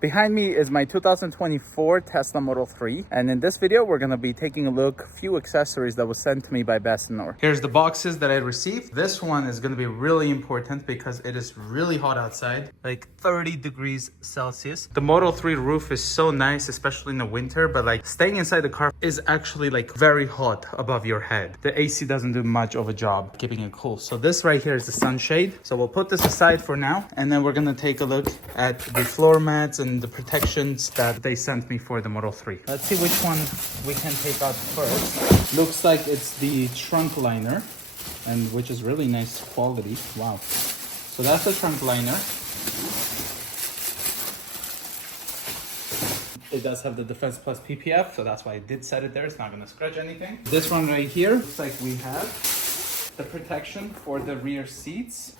Behind me is my 2024 Tesla Model 3, and in this video we're gonna be taking a look few accessories that was sent to me by Bestinor. Here's the boxes that I received. This one is gonna be really important because it is really hot outside, like 30 degrees Celsius. The Model 3 roof is so nice, especially in the winter, but like staying inside the car is actually like very hot above your head. The AC doesn't do much of a job keeping it cool. So this right here is the Sunshade. So we'll put this aside for now, and then we're gonna take a look at the floor mats and the protections that they sent me for the Model 3. Let's see which one we can take out first. Looks like it's the trunk liner, and which is really nice quality. Wow. So that's the trunk liner. It does have the Defense Plus PPF, so that's why I did set it there. It's not gonna scratch anything. This one right here, looks like we have the protection for the rear seats.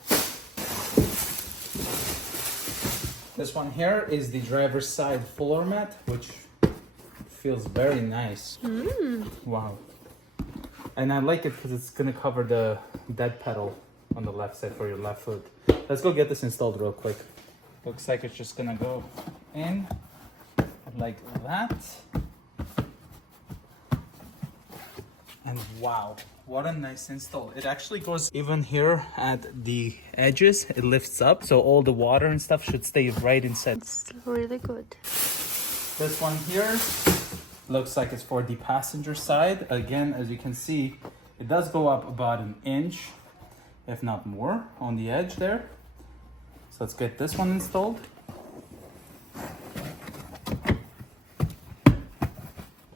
This one here is the driver's side floor mat, which feels very nice. Wow. And I like it because it's gonna cover the dead pedal on the left side for your left foot. Let's go get this installed real quick. Looks like it's just gonna go in like that. And wow, what a nice install. It actually goes even here at the edges. It lifts up, so all the water and stuff should stay right inside. It's really good. This one here looks like it's for the passenger side. Again, as you can see, it does go up about an inch, if not more, on the edge there. So let's get this one installed.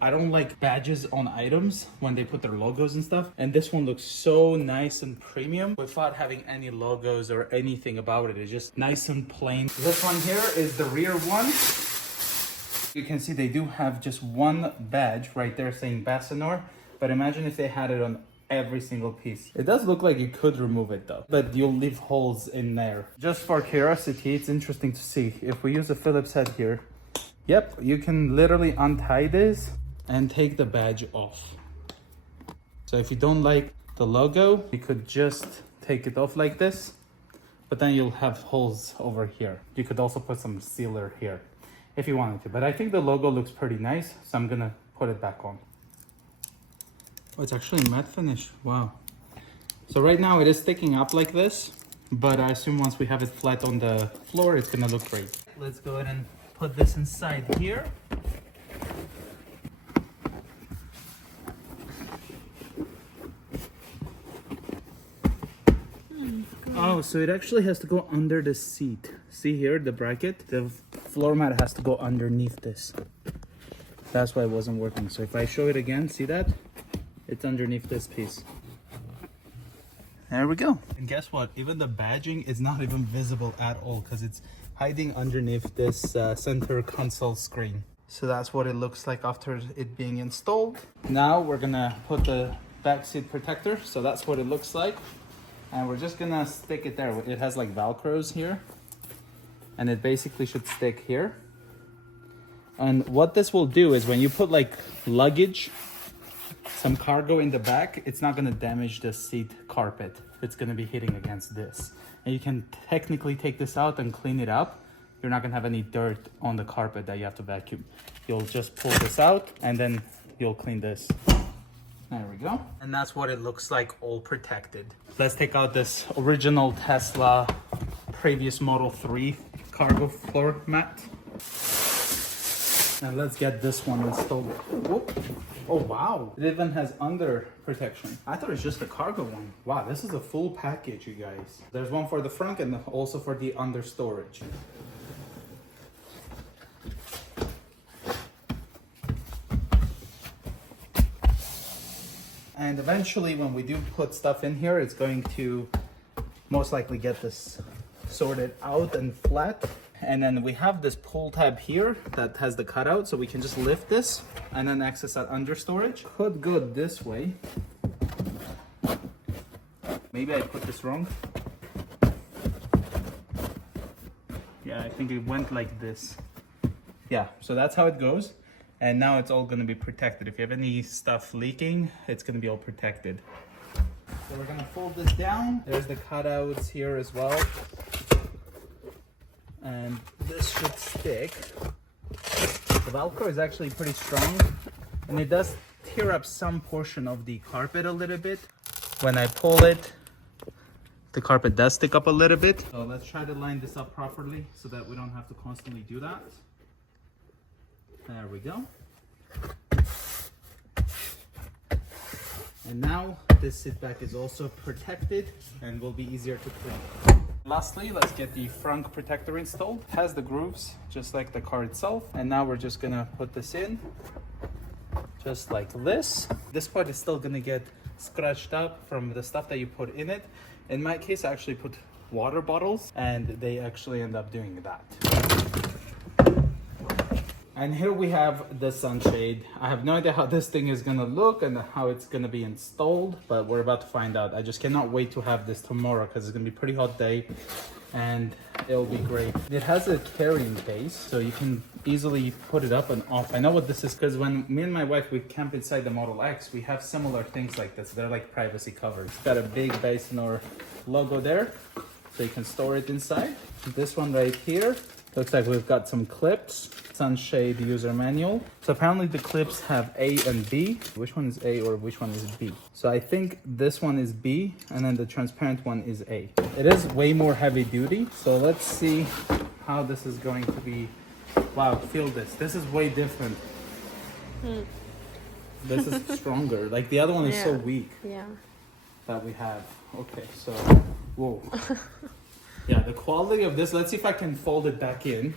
I don't like badges on items when they put their logos and stuff. And this one looks so nice and premium without having any logos or anything about it. It's just nice and plain. This one here is the rear one. You can see they do have just one badge right there saying Bestinor. But imagine if they had it on every single piece. It does look like you could remove it though, but you'll leave holes in there. Just for curiosity, it's interesting to see. If we use a Phillips head here, yep, you can literally untie this and take the badge off. So if you don't like the logo, you could just take it off like this, but then you'll have holes over here. You could also put some sealer here if you wanted to, but I think the logo looks pretty nice, so I'm gonna put it back on. Oh, it's actually matte finish, wow. So right now it is sticking up like this, but I assume once we have it flat on the floor, it's gonna look great. Let's go ahead and put this inside here. Oh, so it actually has to go under the seat. See here, the bracket? The floor mat has to go underneath this. That's why it wasn't working. So if I show it again, see that? It's underneath this piece. There we go. And guess what? Even the badging is not even visible at all because it's hiding underneath this center console screen. So that's what it looks like after it being installed. Now we're gonna put the back seat protector. So that's what it looks like. And we're just gonna stick it there. It has like Velcros here, and it basically should stick here. And what this will do is when you put like luggage, some cargo in the back, it's not gonna damage the seat carpet. It's gonna be hitting against this. And you can technically take this out and clean it up. You're not gonna have any dirt on the carpet that you have to vacuum. You'll just pull this out and then you'll clean this. There we go. And that's what it looks like, all protected. Let's take out this original Tesla previous Model 3 cargo floor mat. And let's get this one installed. Whoop. Oh wow, it even has under protection. I thought it's just a cargo one. Wow, this is a full package, you guys. There's one for the front and also for the under storage. And eventually when we do put stuff in here, it's going to most likely get this sorted out and flat. And then we have this pull tab here that has the cutout, so we can just lift this and then access that under storage. Could go this way. Maybe I put this wrong. Yeah, I think it went like this. Yeah, so that's how it goes. And now it's all gonna be protected. If you have any stuff leaking, it's gonna be all protected. So we're gonna fold this down. There's the cutouts here as well. and this should stick. The Velcro is actually pretty strong, and it does tear up some portion of the carpet a little bit. When I pull it, the carpet does stick up a little bit. So let's try to line this up properly so that we don't have to constantly do that. There we go. And now this sit back is also protected and will be easier to clean. Lastly, let's get the Frunk protector installed. It has the grooves just like the car itself. And now we're just gonna put this in just like this. This part is still gonna get scratched up from the stuff that you put in it. In my case, I actually put water bottles and they actually end up doing that. And here we have the sunshade. I have no idea how this thing is gonna look and how it's gonna be installed, but we're about to find out. I just cannot wait to have this tomorrow because it's gonna be a pretty hot day and it'll be great. It has a carrying case, so you can easily put it up and off. I know what this is because when me and my wife, we camp inside the Model X, we have similar things like this. They're like privacy covers. It's got a big Baisenor logo there, so you can store it inside. This one right here, looks like we've got some clips. Sunshade user manual. So apparently the clips have A and B. Which one is A or which one is B? So I think this one is B and then the transparent one is A. It is way more heavy duty. So let's see how this is going to be. Wow, feel this. This is way different. This is stronger. Like the other one is so weak. Yeah. That we have. Okay, so whoa. Yeah, the quality of this, let's see if I can fold it back in.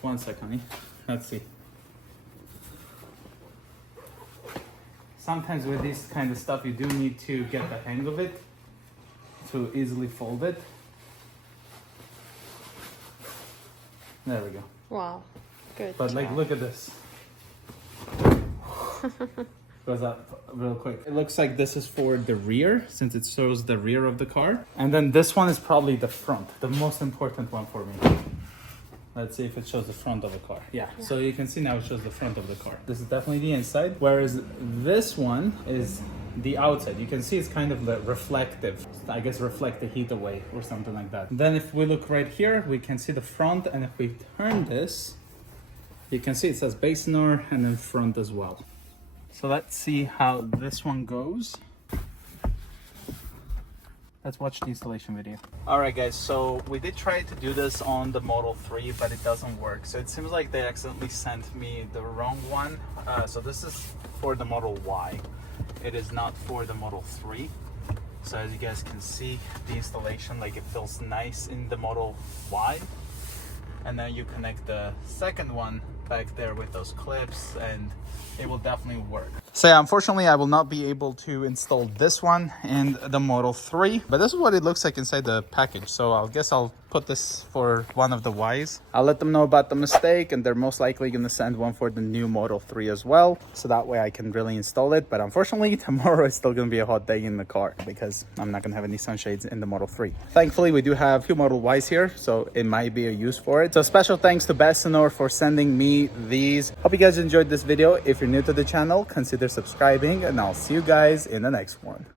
One sec, honey. Let's see. Sometimes with this kind of stuff, you do need to get the hang of it to easily fold it. There we go. Wow, good. But like, look at this. Goes up real quick. It looks like this is for the rear, since it shows the rear of the car. And then this one is probably the front, the most important one for me. Let's see if it shows the front of the car. Yeah, so you can see now it shows the front of the car. This is definitely the inside, whereas this one is the outside. You can see it's kind of reflective. I guess reflect the heat away or something like that. Then if we look right here, we can see the front, and if we turn this, you can see it says Baisenor and then front as well. So let's see how this one goes. Let's watch the installation video. All right, guys, so we did try to do this on the Model 3, but it doesn't work. So it seems like they accidentally sent me the wrong one. So this is for the Model Y. It is not for the Model 3. So as you guys can see, the installation, like it feels nice in the Model Y. And then you connect the second one back there with those clips and it will definitely work. So yeah, unfortunately I will not be able to install this one in the Model 3, but this is what it looks like inside the package. So I guess I'll put this for one of the Ys. I'll let them know about the mistake and they're most likely going to send one for the new Model 3 as well. So that way I can really install it. But unfortunately tomorrow is still going to be a hot day in the car because I'm not going to have any sunshades in the Model 3. Thankfully we do have two Model Ys here, so it might be a use for it. So special thanks to Baisenor for sending me these. Hope you guys enjoyed this video. If you're new to the channel, consider subscribing and I'll see you guys in the next one.